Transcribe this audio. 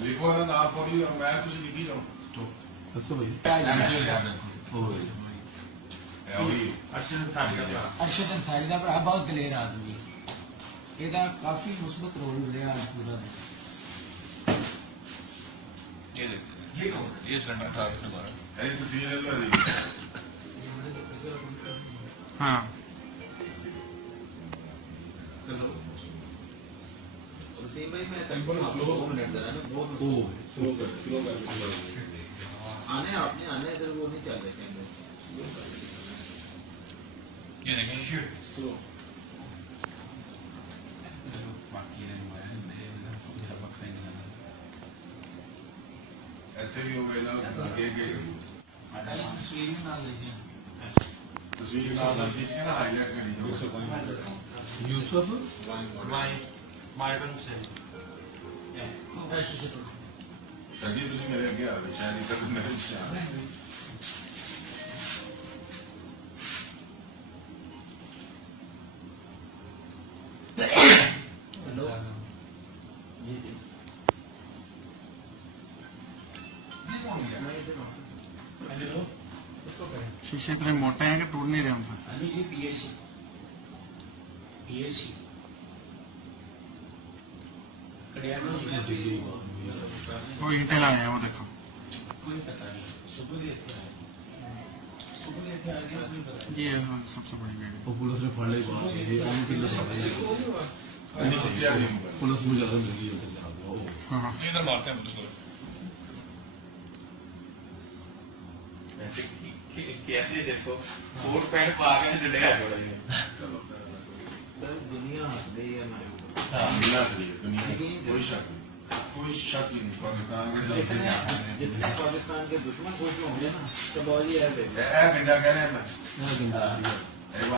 लिखो ना आप पढ़ी और मैं तुझे लिखी जाऊँ ਦੱਸੋ ਭਾਈ ਅਰਸ਼ਦ ਅੰਸਾਰੀ ਦਾ ਭਰਾ ਬਹੁਤ ਦਲੇਰ ਆਦਮੀ, ਇਹਦਾ ਕਾਫੀ ਮੁਸਬਤ ਰੋਲ ਰਿਹਾ ਪੂਰਾ। ये सिलेंडर 18 से 12 तस्वीर हाँ भाई मैं मिनट जरा ना बहुत स्लो कर आने आपने आने इधर वो नहीं चल रहे कैमरे ये देखो स्लो ऐसे भी हो गए ना तस्वीर ना देखिए, तस्वीर ना खींच के ना हाईलाइट करनी यूसुफ माइकल हुसैन सजी तुझे मेरे अगे आ गए शायद इधर मेरे पीछे आ रहे शीशे इतने मोटे हैं कि टूट नहीं रहे हमसे। वो ईंटें लाए हैं वो देखो। कोई पता नहीं, सुबह देखते हैं ये सबसे बड़ी गाड़ी। वो पुलिस ने फड़ ली पुलिस में ज्यादा मिली है। हाँ इधर मारते हैं पुलिस को कैसे देखो कोट पैंट पा के चढ़ेगा सर दुनिया हंस रही है हमारे दुनिया से दुनिया कोई शक नहीं पाकिस्तान में जितने पाकिस्तान के दुश्मन खुश होंगे ना सब और ही है गंजा कह रहे हैं मैं